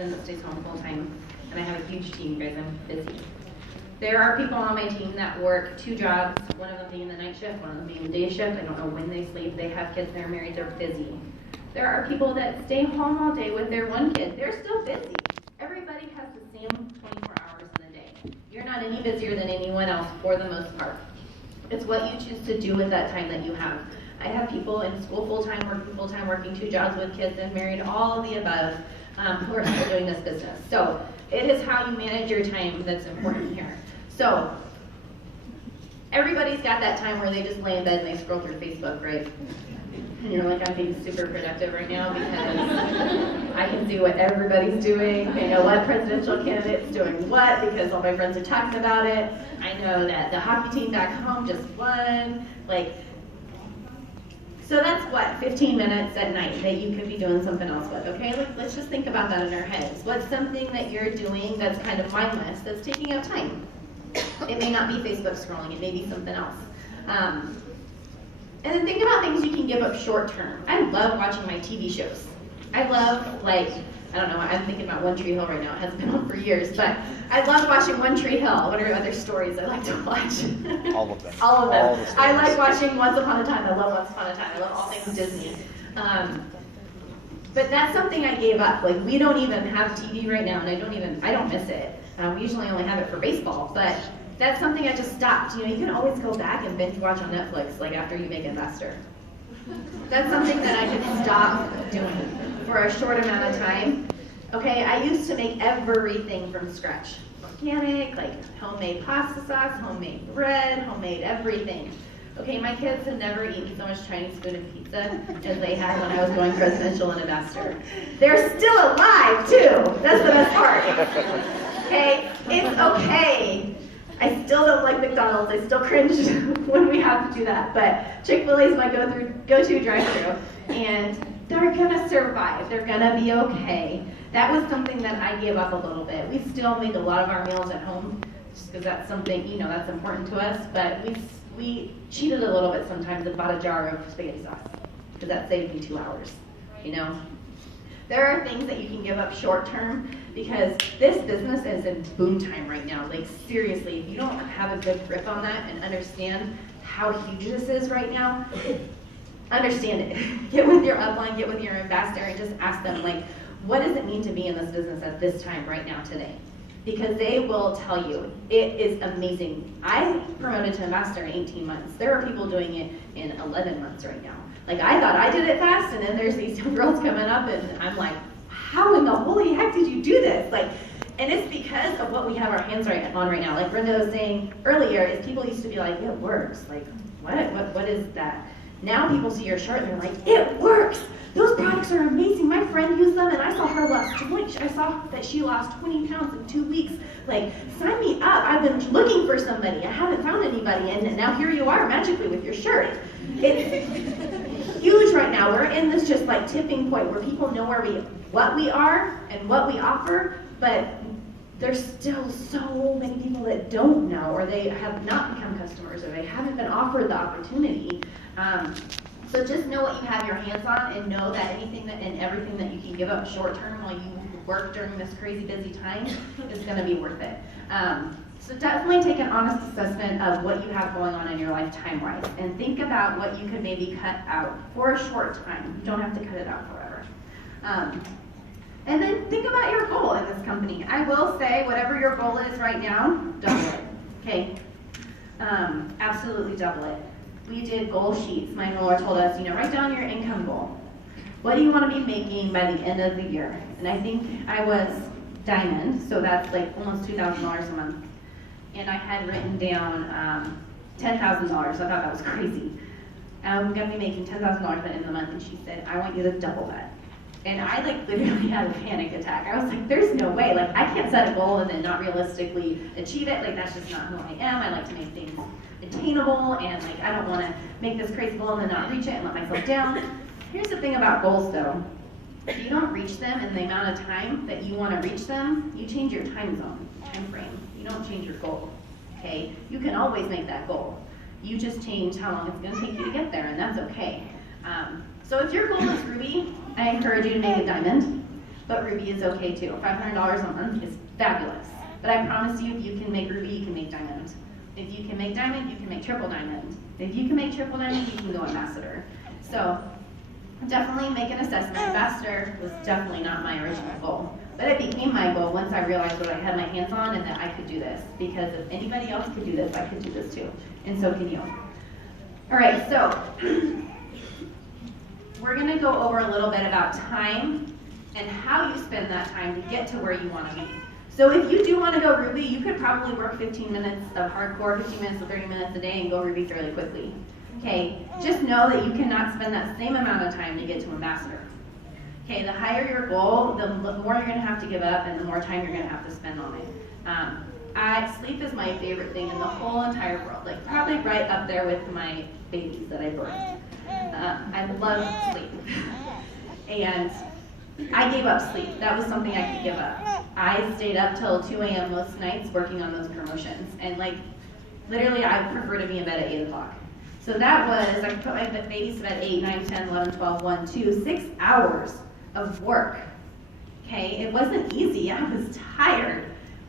husband that stays home full time, and I have a huge team, guys. I'm busy. There are people on my team that work 2 jobs, one of them being the night shift, one of them being the day shift. I don't know when they sleep. They have kids, they're married, they're busy. There are people that stay home all day with their one kid. They're still busy. Everybody has the same 24 hours in a day. You're not any busier than anyone else for the most part. It's what you choose to do with that time that you have. I have people in school full-time, working 2 jobs with kids and married, all of the above, who are still doing this business. So it is how you manage your time that's important here. So everybody's got that time where they just lay in bed and they scroll through Facebook, right? And you're like, I'm being super productive right now because I can see what everybody's doing. I know what presidential candidate's doing what because all my friends are talking about it. I know that the hockey team back home just won. So that's what, 15 minutes at night that you could be doing something else with, okay? Let's just think about that in our heads. What's something that you're doing that's kind of mindless, that's taking up time? It may not be Facebook scrolling, it may be something else. And then think about things you can give up short term. I love watching my TV shows. I love, I don't know, I'm thinking about One Tree Hill right now. It hasn't been on for years, but I love watching One Tree Hill. What are other stories I like to watch? All of them. All of them. I like watching Once Upon a Time. I love Once Upon a Time. I love all things Disney. But that's something I gave up. We don't even have TV right now, and I don't miss it. We usually only have it for baseball, but that's something I just stopped. You can always go back and binge watch on Netflix, after you make Investor. That's something that I can stop doing for a short amount of time. Okay, I used to make everything from scratch. Organic, homemade pasta sauce, homemade bread, homemade everything. Okay, my kids have never eaten so much Chinese food and pizza as they had when I was going presidential and Investor. They're still alive, too. That's the best part. Okay, it's okay. I still don't like McDonald's. I still cringe when we have to do that. But Chick-fil-A is my go-to drive-thru, and they're gonna survive. They're gonna be okay. That was something that I gave up a little bit. We still make a lot of our meals at home, just because that's something that's important to us. But we cheated a little bit sometimes and bought a jar of spaghetti sauce, because that saved me 2 hours. There are things that you can give up short term, because this business is in boom time right now. Seriously, if you don't have a good grip on that and understand how huge this is right now, understand it. Get with your upline, get with your ambassador, and just ask them, what does it mean to be in this business at this time right now today? Because they will tell you, it is amazing. I promoted to ambassador in 18 months. There are people doing it in 11 months right now. I thought I did it fast, and then there's these young girls coming up, and I'm like, how in the holy heck did you do this? And it's because of what we have our hands on right now. Brenda was saying earlier, is people used to be like, it works. What is that? Now people see your shirt and they're like, it works. Those products are amazing. My friend used them, and I saw her I saw that she lost 20 pounds in 2 weeks. Sign me up. I've been looking for somebody. I haven't found anybody, and now here you are magically with your shirt. It's huge right now. We're in this just tipping point where people know what we are and what we offer, but there's still so many people that don't know, or they have not become customers, or they haven't been offered the opportunity. So just know what you have your hands on, and know that anything and everything that you can give up short term while you work during this crazy busy time is going to be worth it. So definitely take an honest assessment of what you have going on in your life time-wise, and think about what you could maybe cut out for a short time. You don't have to cut it out forever. And then think about your goal in this company. I will say, whatever your goal is right now, double it, okay? Absolutely double it. We did goal sheets. My enroller told us, write down your income goal. What do you want to be making by the end of the year? And I think I was diamond, so that's almost $2,000 a month. And I had written down $10,000. I thought that was crazy. I'm going to be making $10,000 at the end of the month, and she said, I want you to double that. And I literally had a panic attack. I was like, there's no way. I can't set a goal and then not realistically achieve it. That's just not who I am. I like to make things attainable, and I don't want to make this crazy goal and then not reach it and let myself down. Here's the thing about goals, though. If you don't reach them in the amount of time that you want to reach them, you change your time zone, time frame. You don't change your goal, okay? You can always make that goal. You just change how long it's going to take you to get there, and that's okay. So if your goal is Ruby, I encourage you to make a diamond. but Ruby is okay too. $500 a month is fabulous. But I promise you, if you can make Ruby, you can make Diamond. If you can make Diamond, you can make Triple Diamond. If you can make Triple Diamond, you can go Ambassador. So definitely make an assessment. Ambassador was definitely not my original goal. But it became my goal once I realized what I had my hands on and that I could do this. Because if anybody else could do this, I could do this too. And so can you. All right, so we're going to go over a little bit about time and how you spend that time to get to where you want to be. So if you do want to go Ruby, you could probably work 15 minutes of hardcore, 15 minutes to 30 minutes a day and go Ruby fairly quickly. Okay, just know that you cannot spend that same amount of time to get to Ambassador. Okay, the higher your goal, the more you're going to have to give up and the more time you're going to have to spend on it. Sleep is my favorite thing in the whole entire world, like probably right up there with my babies that I birthed. I love sleep. And I gave up sleep. That was something I could give up. I stayed up till 2 a.m. most nights working on those promotions. And like, literally I prefer to be in bed at 8 o'clock. So that was, I could put my babies to bed 8, 9, 10, 11, 12, 1, 2, 6 hours of work. Okay, it wasn't easy, I was tired.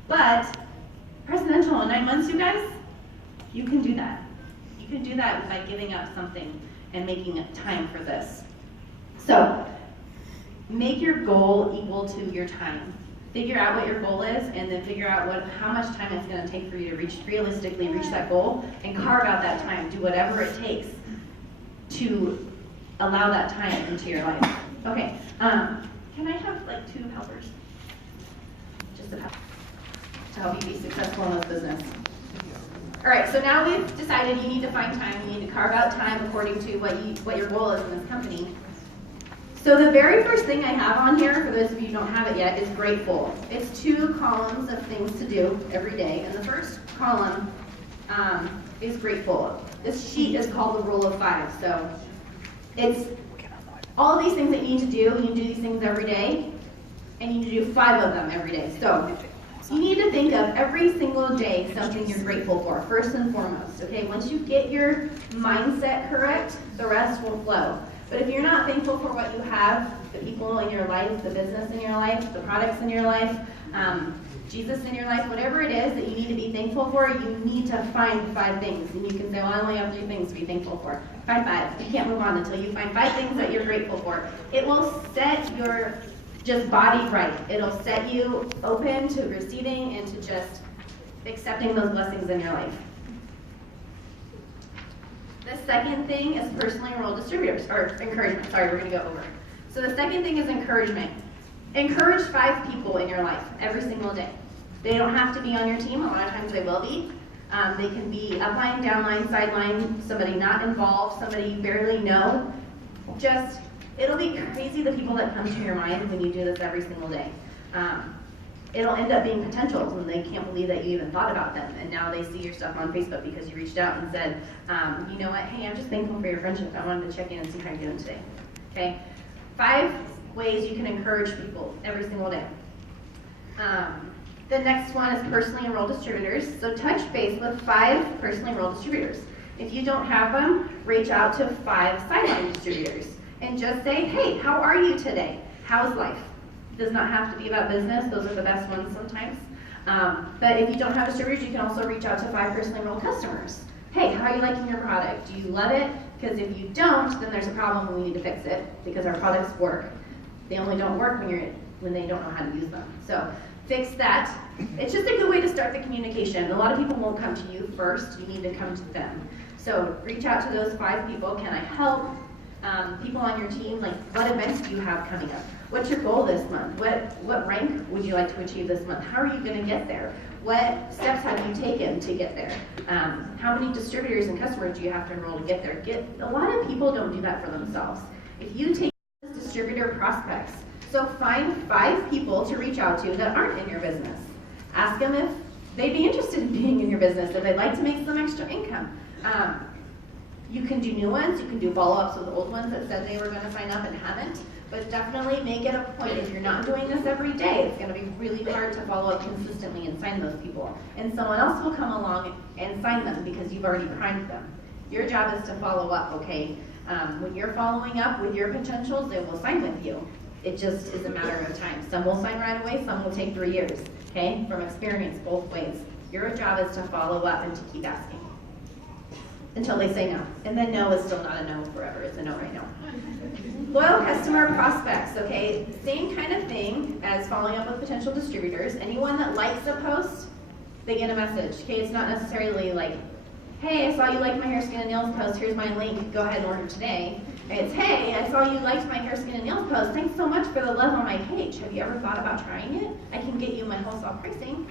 But presidential in 9 months, you guys, you can do that. You can do that by giving up something and making time for this. So, make your goal equal to your time. Figure out what your goal is, and then figure out how much time it's going to take for you to realistically reach that goal, and carve out that time. Do whatever it takes to allow that time into your life. Okay, can I have like 2 helpers? Just to help you be successful in this business. All right, so now we've decided you need to find time. You need to carve out time according to what your goal is in this company. So the very first thing I have on here, for those of you who don't have it yet, is grateful. It's 2 columns of things to do every day, and the first column is grateful. This sheet is called the Rule of 5. So it's all of these things that you need to do. You need to do these things every day, and you need to do 5 of them every day. So you need to think of every single day something you're grateful for, first and foremost. Okay, once you get your mindset correct, the rest will flow. But if you're not thankful for what you have, the people in your life, the business in your life, the products in your life, Jesus in your life, whatever it is that you need to be thankful for, you need to find 5 things. And you can say, well, I only have 3 things to be thankful for. Find 5. You can't move on until you find 5 things that you're grateful for. It will set your just body right. It'll set you open to receiving and to just accepting those blessings in your life. The second thing is personally enrolled distributors, or encouragement. Sorry, we're going to go over. So the second thing is encouragement. Encourage 5 people in your life every single day. They don't have to be on your team. A lot of times they will be. They can be upline, downline, sideline, somebody not involved, somebody you barely know. Just, it'll be crazy the people that come to your mind when you do this every single day. It'll end up being potentials, and they can't believe that you even thought about them. And now they see your stuff on Facebook because you reached out and said, you know what, hey, I'm just thankful for your friendship. I wanted to check in and see how you're doing today. Okay? 5 ways you can encourage people every single day. The next one is personally enrolled distributors. So touch base with 5 personally enrolled distributors. If you don't have them, reach out to 5 sideline distributors and just say, hey, how are you today? How's life? It does not have to be about business. Those are the best ones sometimes. But if you don't have distributors, you can also reach out to 5 personally enrolled customers. Hey, how are you liking your product? Do you love it? Because if you don't, then there's a problem and we need to fix it, because our products work. They only don't work when they don't know how to use them. So fix that. It's just a good way to start the communication. A lot of people won't come to you first. You need to come to them. So reach out to those 5 people. Can I help? People on your team, like, what events do you have coming up? What's your goal this month? What rank would you like to achieve this month? How are you going to get there? What steps have you taken to get there? How many distributors and customers do you have to enroll to get there? A lot of people don't do that for themselves. If you take distributor prospects, so find 5 people to reach out to that aren't in your business. Ask them if they'd be interested in being in your business, if they'd like to make some extra income. You can do new ones, you can do follow-ups with old ones that said they were going to sign up and haven't, but definitely make it a point. If you're not doing this every day, it's going to be really hard to follow up consistently and sign those people. And someone else will come along and sign them because you've already primed them. Your job is to follow up, okay? When you're following up with your potentials, they will sign with you. It just is a matter of time. Some will sign right away, some will take 3 years, okay? From experience, both ways. Your job is to follow up and to keep asking until they say no. And then no is still not a no forever, it's a no right now. Loyal customer prospects, okay? Same kind of thing as following up with potential distributors. Anyone that likes a post, they get a message, okay? It's not necessarily like, hey, I saw you liked my hair, skin, and nails post, here's my link, go ahead and order today. It's, hey, I saw you liked my hair, skin, and nails post, thanks so much for the love on my page. Have you ever thought about trying it? I can get you my wholesale pricing.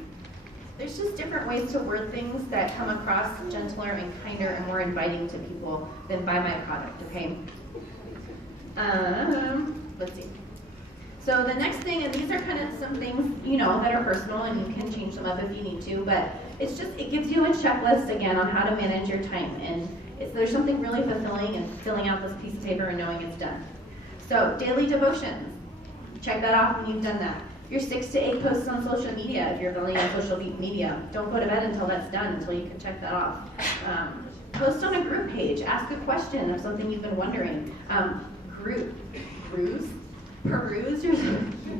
There's just different ways to word things that come across gentler and kinder and more inviting to people than buy my product, okay? Let's see. So the next thing, and these are kind of some things, you know, that are personal and you can change them up if you need to, but it's just, it gives you a checklist again on how to manage your time. And there's something really fulfilling in filling out this piece of paper and knowing it's done. So daily devotions, check that off when you've done that. Your 6 to 8 posts on social media, if you're building on social media, don't go to bed until that's done, until you can check that off. Post on a group page, ask a question of something you've been wondering. Peruse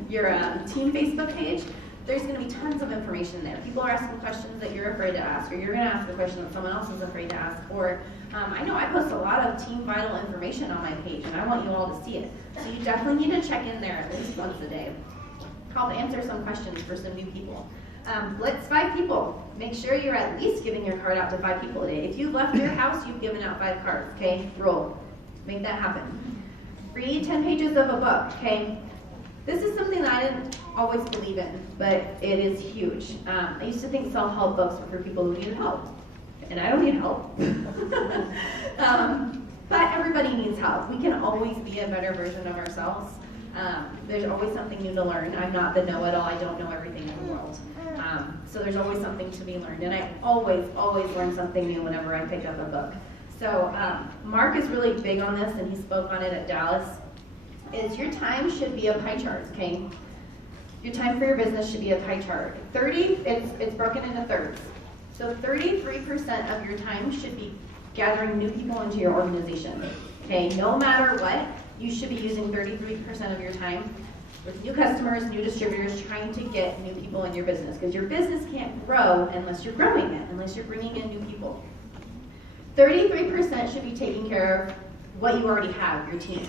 your team Facebook page. There's going to be tons of information there. People are asking questions that you're afraid to ask, or you're going to ask a question that someone else is afraid to ask, or I know I post a lot of team vital information on my page, and I want you all to see it. So you definitely need to check in there at least once a day. Help answer some questions for some new people. Blitz 5 people. Make sure you're at least giving your card out to 5 people a day. If you've left your house, you've given out 5 cards, okay? Roll. Make that happen. Read 10 pages of a book, okay? This is something that I didn't always believe in, but it is huge. I used to think self-help books were for people who needed help, and I don't need help. But everybody needs help. We can always be a better version of ourselves. There's always something new to learn. I'm not the know-it-all. I don't know everything in the world. So there's always something to be learned, and I always learn something new whenever I pick up a book. So Mark is really big on this, and he spoke on it at Dallas, is your time should be a pie chart, okay? Your time for your business should be a pie chart. It's broken into thirds. So 33% of your time should be gathering new people into your organization, okay? No matter what, you should be using 33% of your time with new customers, new distributors, trying to get new people in your business, because your business can't grow unless you're growing it, unless you're bringing in new people. 33% should be taking care of what you already have, your team.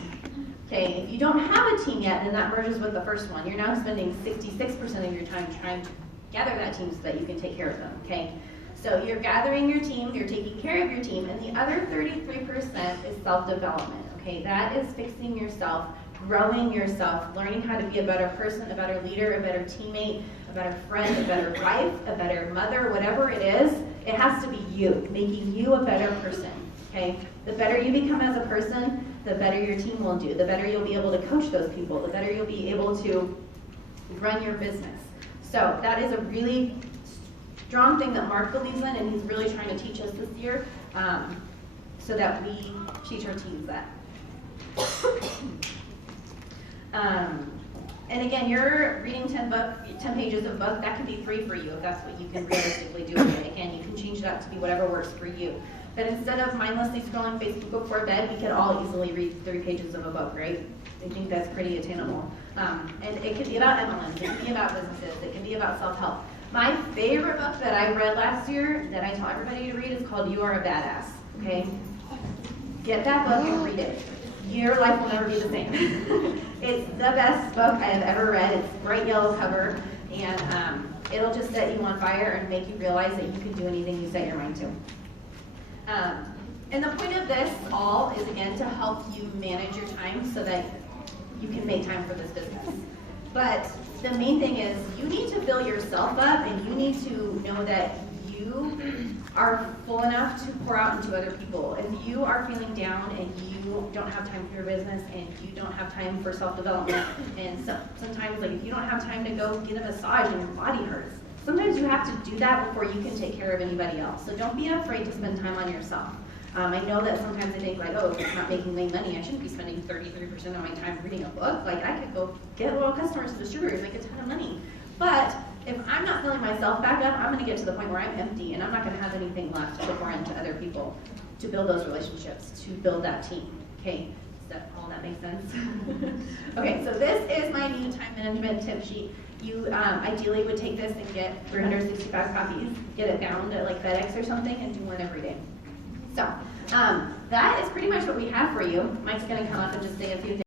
Okay, if you don't have a team yet, then that merges with the first one. You're now spending 66% of your time trying to gather that team so that you can take care of them, okay? So you're gathering your team, you're taking care of your team, and the other 33% is self-development, okay? That is fixing yourself, growing yourself, learning how to be a better person, a better leader, a better teammate, a better friend, a better wife, a better mother, whatever it is, it has to be you, making you a better person, okay? The better you become as a person, the better your team will do, the better you'll be able to coach those people, the better you'll be able to run your business. So that is a really strong thing that Mark believes in, and he's really trying to teach us this year so that we teach our teams that. And again, you're reading 10 pages of a book, that can be free for you if that's what you can realistically do with it. Again, you can change it up to be whatever works for you. But instead of mindlessly scrolling Facebook before bed, we could all easily read 3 pages of a book, right? I think that's pretty attainable. And it could be about MLMs, it could be about businesses, it can be about self-help. My favorite book that I read last year that I tell everybody to read is called You Are a Badass, okay? Get that book and read it. Your life will never be the same. It's the best book I have ever read. It's bright yellow cover, and it'll just set you on fire and make you realize that you can do anything you set your mind to. And the point of this all is, again, to help you manage your time so that you can make time for this business. But the main thing is you need to fill yourself up, and you need to know that you are full enough to pour out into other people. If you are feeling down and you don't have time for your business and you don't have time for self-development, and sometimes like if you don't have time to go get a massage and your body hurts, sometimes you have to do that before you can take care of anybody else. So don't be afraid to spend time on yourself. I know that sometimes I think like, oh, if it's not making me money, I shouldn't be spending 33% of my time reading a book. Like I could go get loyal customers and distributors, make a ton of money. But if I'm not filling myself back up, I'm going to get to the point where I'm empty and I'm not going to have anything left to pour into other people, to build those relationships, to build that team. Okay, does that all that that makes sense. Okay, so this is my new time management tip sheet. You ideally would take this and get 365 copies, get it bound at like FedEx or something, and do one every day. So that is pretty much what we have for you. Mike's going to come up and just say a few things.